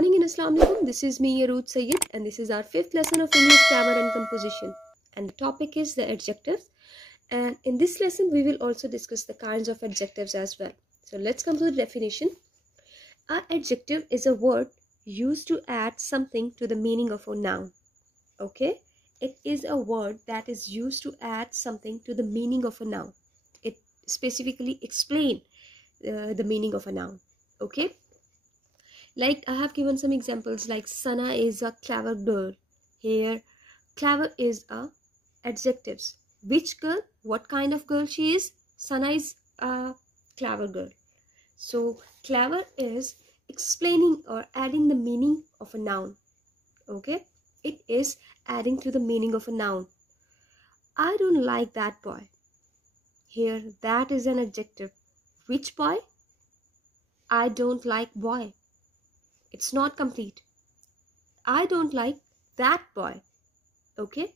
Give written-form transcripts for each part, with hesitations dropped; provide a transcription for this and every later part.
Good morning and Assalamu alaikum. This is me, Yaroot Sayyid, and this is our 5th lesson of English grammar and composition. And the topic is the adjectives. And in this lesson, we will also discuss the kinds of adjectives as well. So let's come to the definition. An adjective is a word used to add something to the meaning of a noun. Okay? It is a word that is used to add something to the meaning of a noun. It specifically explains the meaning of a noun. Okay? Like I have given some examples like Sana is a clever girl. Here, clever is a adjectives. Which girl? What kind of girl she is? Sana is a clever girl. So, clever is explaining or adding the meaning of a noun. Okay? It is adding to the meaning of a noun. I don't like that boy. Here, that is an adjective. Which boy? I don't like boy. It's not complete. I don't like that boy. Okay?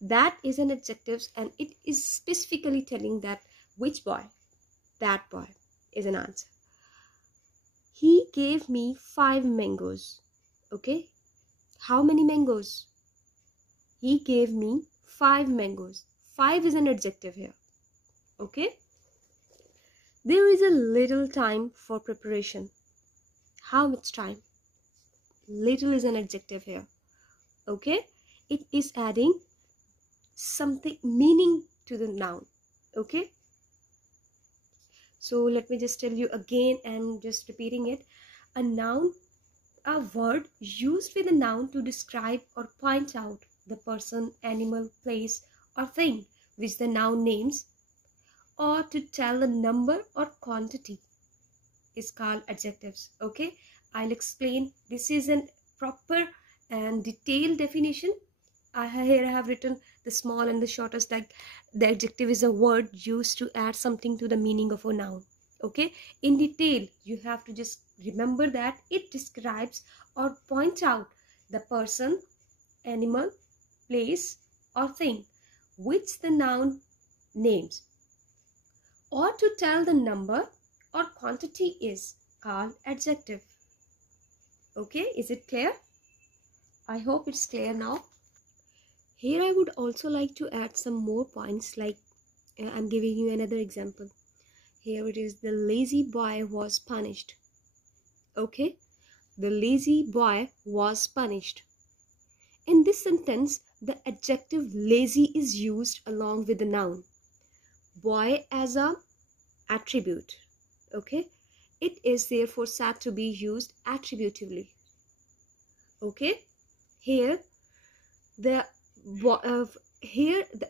That is an adjective and it is specifically telling that which boy. That boy is an answer. He gave me 5 mangoes. Okay? How many mangoes? He gave me 5 mangoes. 5 is an adjective here. Okay? There is a little time for preparation. How much time? Little is an adjective here. Okay? It is adding something meaning to the noun. Okay? So let me just tell you again and just repeating it. A noun, a word used with a noun to describe or point out the person, animal, place or thing which the noun names, or to tell the number or quantity is called adjectives. Okay? I'll explain. This is a proper and detailed definition. Here I have written the small and the shortest, like the adjective is a word used to add something to the meaning of a noun. Okay? In detail, you have to just remember that it describes or points out the person, animal, place or thing which the noun names, or to tell the number or quantity is called adjective. Okay, is it clear? I hope it's clear now. Here I would also like to add some more points, like I'm giving you another example. Here it is, the lazy boy was punished. Okay, the lazy boy was punished. In this sentence, the adjective lazy is used along with the noun. Boy as a attribute. Okay, it is therefore said to be used attributively. Okay, here the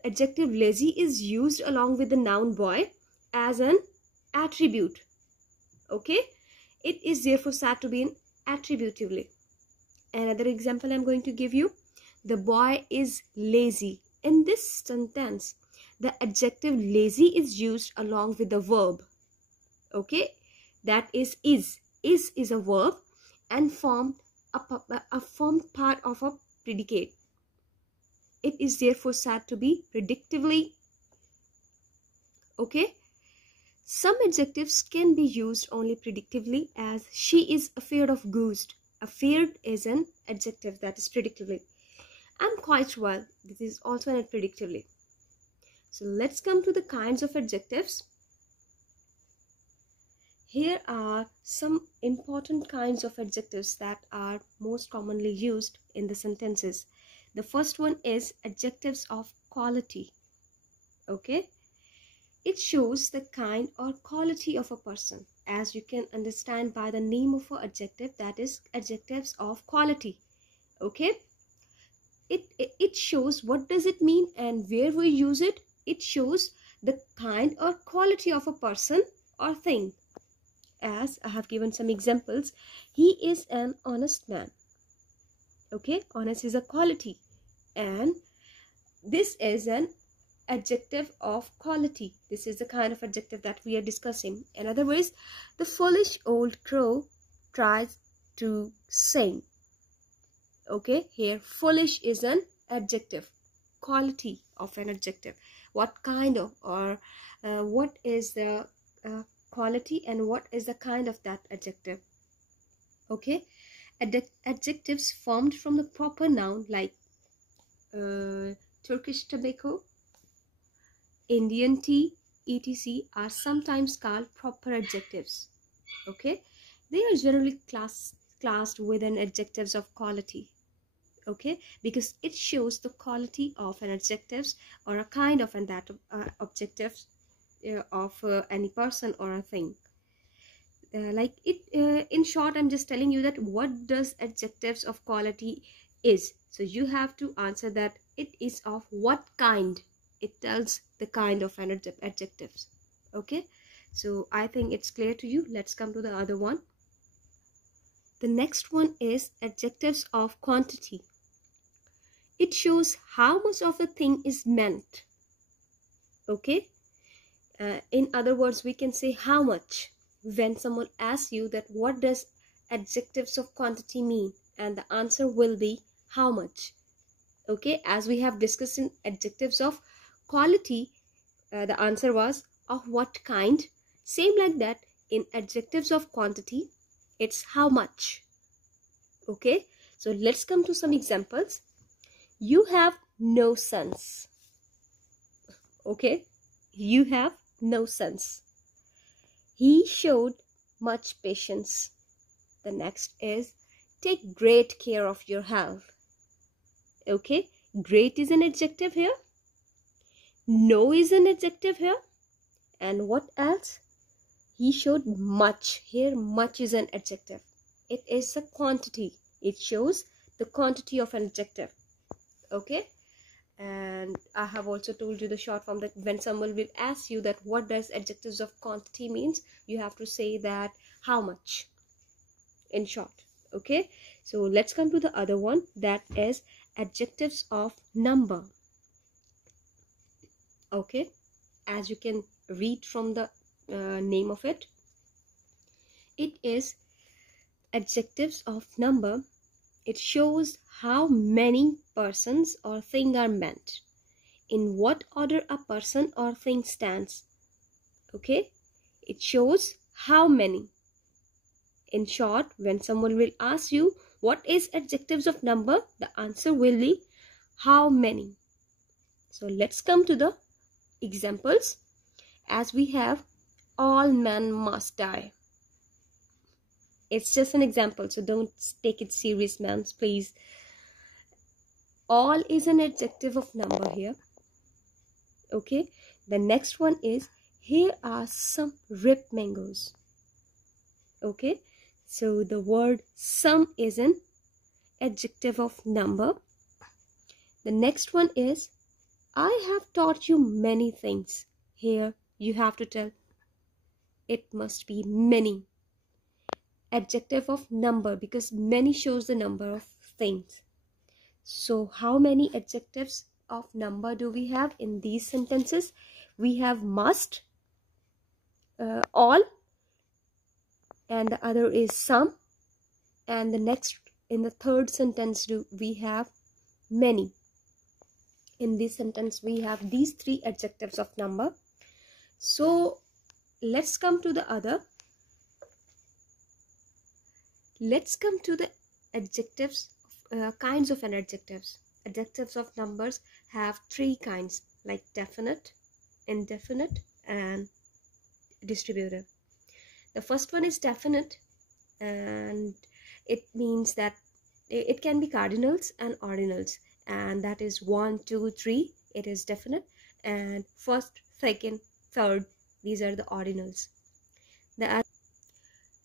adjective lazy is used along with the noun boy as an attribute. Okay, it is therefore said to be in attributively. Another example I'm going to give you. The boy is lazy. In this sentence, the adjective lazy is used along with the verb. Okay, that is. Is a verb and form part of a predicate. It is therefore said to be predictively. Okay, some adjectives can be used only predictively, as she is afraid of ghosts. Afraid is an adjective that is predictively. I'm quite well. This is also an predictively. So let's come to the kinds of adjectives. Here are some important kinds of adjectives that are most commonly used in the sentences. The first one is adjectives of quality. Okay? It shows the kind or quality of a person, as you can understand by the name of an adjective, that is adjectives of quality. Okay? It shows what does it mean and where we use it. It shows the kind or quality of a person or thing. As I have given some examples, he is an honest man. Okay, honest is a quality, and this is an adjective of quality. This is the kind of adjective that we are discussing. In other words, the foolish old crow tries to sing. Okay, here foolish is an adjective, quality of an adjective. What kind of, or what is the quality and what is the kind of that adjective. Okay, Adjectives formed from the proper noun like Turkish tobacco, Indian tea, etc. are sometimes called proper adjectives. Okay, they are generally classed within adjectives of quality. Okay, because it shows the quality of an adjectives or a kind of and that objectives of any person or a thing. In short, I'm just telling you that what does adjectives of quality is. So you have to answer that it is of what kind. It tells the kind of an adjectives. Okay, so I think it's clear to you. Let's come to the other one. The next one is adjectives of quantity. It shows how much of a thing is meant. Okay, in other words, we can say how much. When someone asks you that what does adjectives of quantity mean, and the answer will be how much. Okay, as we have discussed in adjectives of quality, the answer was of what kind. Same like that in adjectives of quantity, it's how much. Okay, so let's come to some examples. You have no sons. Okay, you have no sons. He showed much patience. The next is take great care of your health. Okay, great is an adjective here. No is an adjective here. And what else? He showed much. Here much is an adjective. It is a quantity. It shows the quantity of an adjective. Okay, and I have also told you the short form that when someone will ask you that what does adjectives of quantity means, you have to say that how much in short. Okay, so let's come to the other one, that is adjectives of number. Okay, as you can read from the name of it, it is adjectives of number. It shows how many persons or thing are meant, in what order a person or thing stands. Okay, it shows how many. In short, when someone will ask you what is adjectives of number, the answer will be how many. So let's come to the examples. As we have all men must die. It's just an example, so don't take it serious, man, please. All is an adjective of number here. Okay, the next one is here are some ripe mangoes. Okay, so the word some is an adjective of number. The next one is I have taught you many things. Here you have to tell it must be many. Adjective of number, because many shows the number of things. So how many adjectives of number do we have in these sentences? We have must, all, and the other is some, and the next in the third sentence we have many. In this sentence we have these three adjectives of number. So let's come to the other. Let's come to the adjectives, kinds of an adjectives. Adjectives of numbers have three kinds, like definite, indefinite, and distributive. The first one is definite, and it means that it can be cardinals and ordinals, and that is 1, 2, 3. It is definite, and first, second, third, these are the ordinals.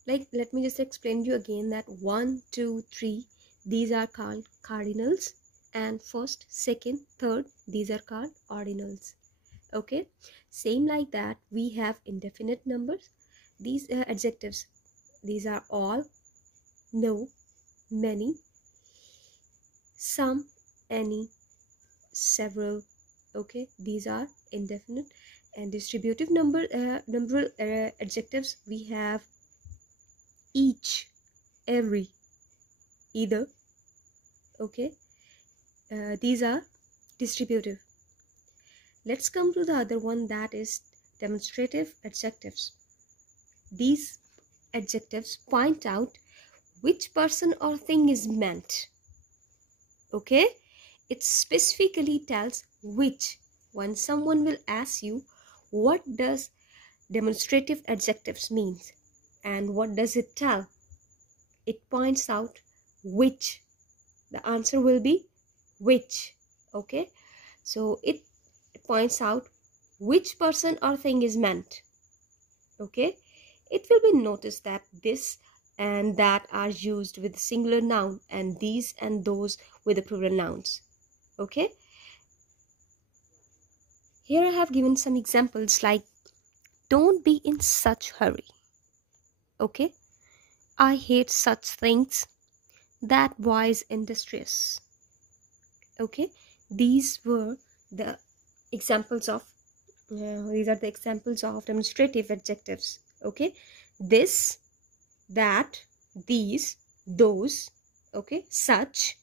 Let me just explain you again that 1, 2, 3, these are called cardinals, and first, second, third, these are called ordinals. Okay, same like that we have indefinite numbers. These adjectives, these are all, no, many, some, any, several. Okay, these are indefinite. And distributive number adjectives, we have each, every, either. Okay, these are distributive. Let's come to the other one, that is demonstrative adjectives. These adjectives point out which person or thing is meant. Okay, it specifically tells which. When someone will ask you, what does demonstrative adjectives means and what does it tell, it points out which. The answer will be which. Okay, so it points out which person or thing is meant. Okay, it will be noticed that this and that are used with singular noun and these and those with the plural nouns. Okay, here I have given some examples like don't be in such hurry. Okay, I hate such things, that boy is industrious. Okay, these were the examples of these are the examples of demonstrative adjectives. Okay, this, that, these, those, okay, such,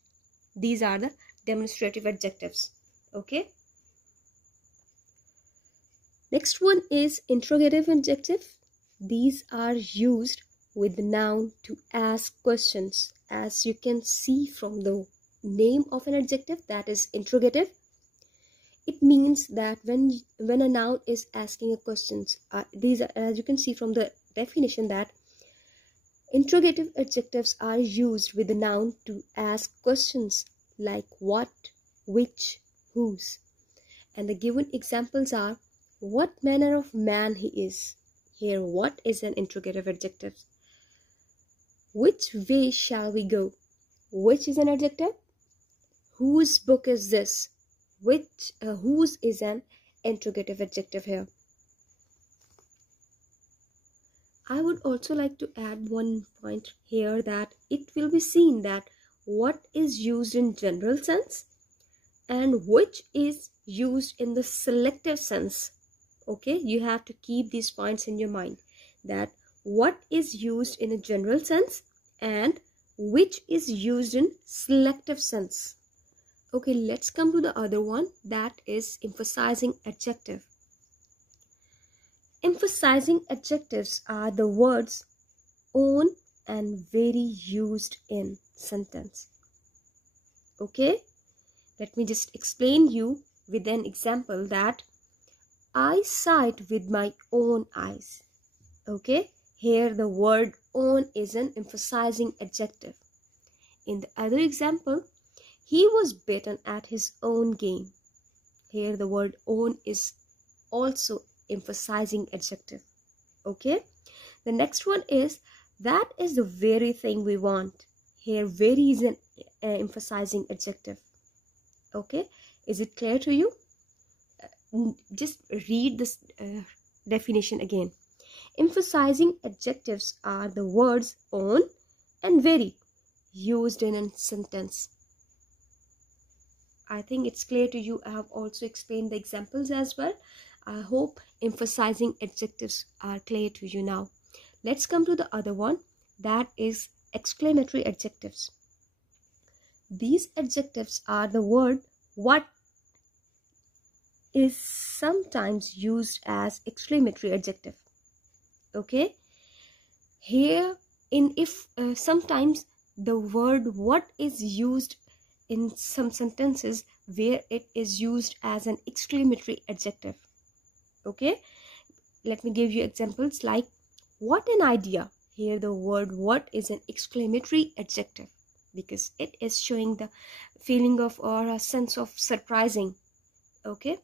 these are the demonstrative adjectives. Okay, next one is interrogative adjective. These are used with the noun to ask questions. As you can see from the name of an adjective, that is interrogative. It means that when a noun is asking a question, these are, as you can see from the definition, that interrogative adjectives are used with the noun to ask questions like what, which, whose. And the given examples are what manner of man he is. Here, what is an interrogative adjective? Which way shall we go? Which is an adjective? Whose book is this? Whose is an interrogative adjective here. I would also like to add one point here, that it will be seen that what is used in general sense and which is used in the selective sense. Okay, you have to keep these points in your mind, that what is used in a general sense and which is used in selective sense. Okay, let's come to the other one, that is emphasizing adjective. Emphasizing adjectives are the words on and very used in sentence. Okay, let me just explain you with an example, that I saw it with my own eyes. Okay, here the word on is an emphasizing adjective. In the other example, he was beaten at his own game. Here the word on is also emphasizing adjective. Okay, the next one is that is the very thing we want. Here very is an emphasizing adjective. Okay, is it clear to you? Just read this definition again. Emphasizing adjectives are the words on and very used in a sentence. I think it's clear to you. I have also explained the examples as well. I hope emphasizing adjectives are clear to you now. Let's come to the other one, that is exclamatory adjectives. These adjectives are the word what is sometimes used as exclamatory adjective. Okay, here sometimes the word what is used in some sentences where it is used as an exclamatory adjective. Okay, let me give you examples like what an idea. Here the word what is an exclamatory adjective because it is showing the feeling of or a sense of surprising. Okay,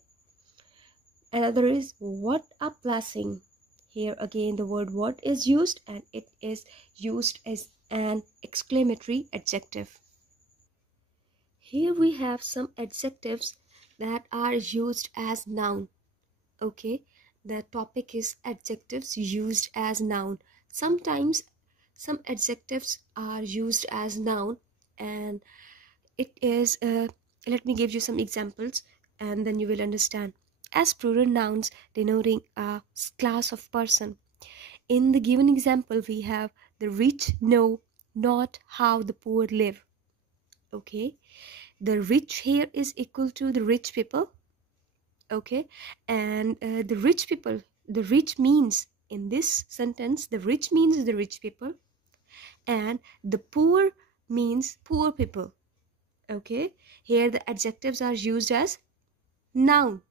another is what a blessing. Here again the word what is used and it is used as an exclamatory adjective. Here we have some adjectives that are used as noun. Okay, the topic is adjectives used as noun. Sometimes some adjectives are used as noun and it is let me give you some examples and then you will understand. As plural nouns denoting a class of person. In the given example we have the rich know not how the poor live. Okay, the rich here is equal to the rich people. Okay, and the rich people, the rich means in this sentence the rich means the rich people and the poor means poor people. Okay, here the adjectives are used as noun.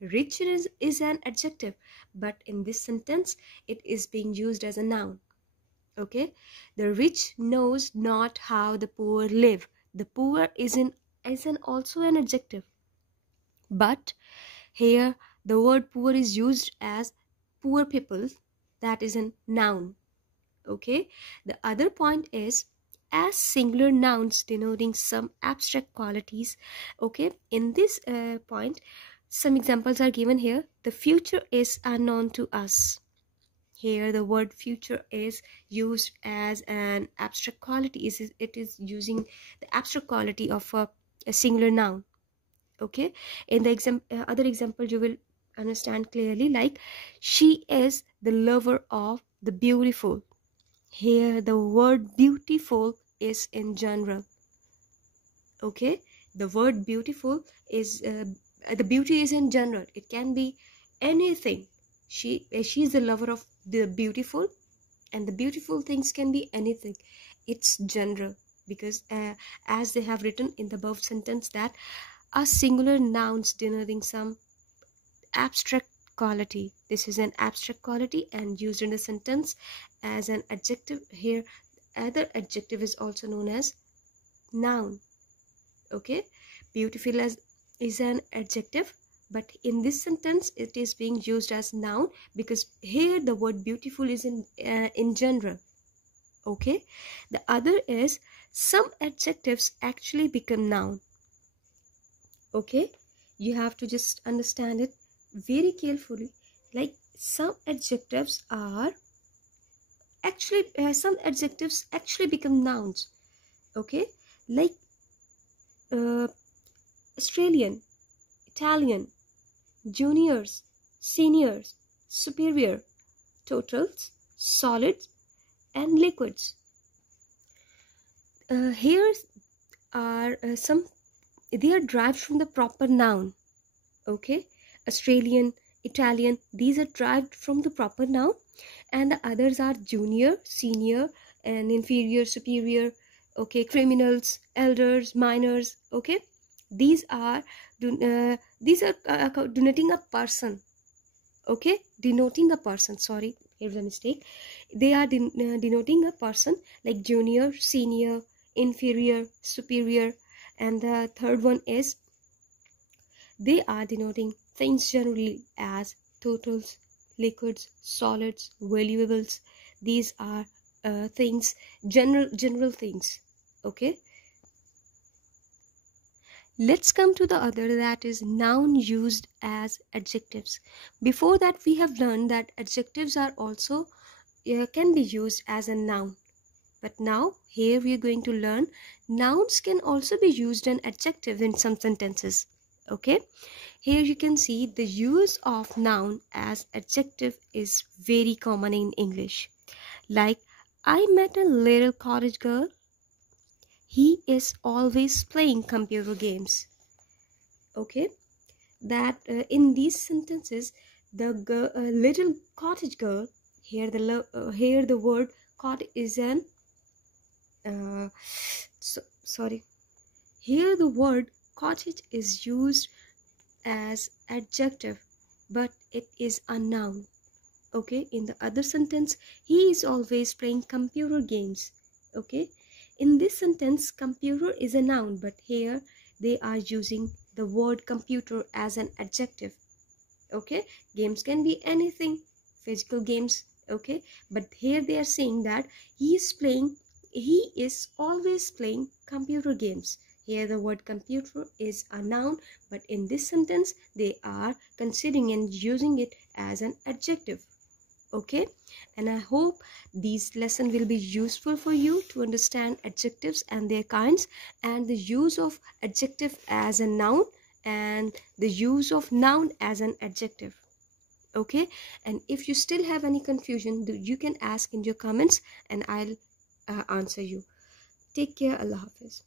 Rich is an adjective, but in this sentence it is being used as a noun. Okay, the rich knows not how the poor live. The poor is also an adjective, but here the word poor is used as poor people. That is a noun. Okay, the other point is as singular nouns denoting some abstract qualities. Okay, in this point some examples are given here. The future is unknown to us. Here the word future is used as an abstract quality. It is using the abstract quality of a singular noun. Okay, in the other example you will understand clearly, like she is the lover of the beautiful. Here the word beautiful is in general. Okay, the word beautiful is the beauty is in general. It can be anything. She's the lover of the beautiful, and the beautiful things can be anything. It's general because as they have written in the above sentence that a singular nouns denoting some abstract quality. This is an abstract quality and used in the sentence as an adjective. Here other adjective is also known as noun. Okay, beautiful is an adjective, but in this sentence it is being used as noun because here the word beautiful is in general. Okay, the other is some adjectives actually become noun. Okay, you have to just understand it very carefully. Like some adjectives actually become nouns. Okay, like Australian, Italian, juniors, seniors, superior, totals, solids, and liquids. Here are some, they are derived from the proper noun. Okay, Australian, Italian, these are derived from the proper noun, and the others are junior, senior, and inferior, superior. Okay, criminals, elders, minors. Okay, these are denoting a person. Okay, denoting a person. Sorry, here's a mistake. They are denoting a person, like junior, senior, inferior, superior, and the third one is they are denoting things generally as totals, liquids, solids, valuables. These are things, general things. Okay, let's come to the other, that is noun used as adjectives. Before that we have learned that adjectives are also can be used as a noun, but now here we are going to learn nouns can also be used as adjectives in some sentences. Okay, here you can see the use of noun as adjective is very common in English. Like, I met a little cottage girl. He is always playing computer games. Okay, that in these sentences the little cottage girl, here the word cottage is an sorry, here the word cottage is used as adjective, but it is a noun. Okay, in the other sentence, he is always playing computer games. Okay, in this sentence computer is a noun, but here they are using the word computer as an adjective. Okay, games can be anything, physical games. Okay, but here they are saying that he is always playing computer games. Here the word computer is a noun, but in this sentence they are considering and using it as an adjective. Okay, and I hope this lesson will be useful for you to understand adjectives and their kinds, and the use of adjective as a noun and the use of noun as an adjective. Okay, and if you still have any confusion, you can ask in your comments and I'll answer you. Take care. Allah Hafiz.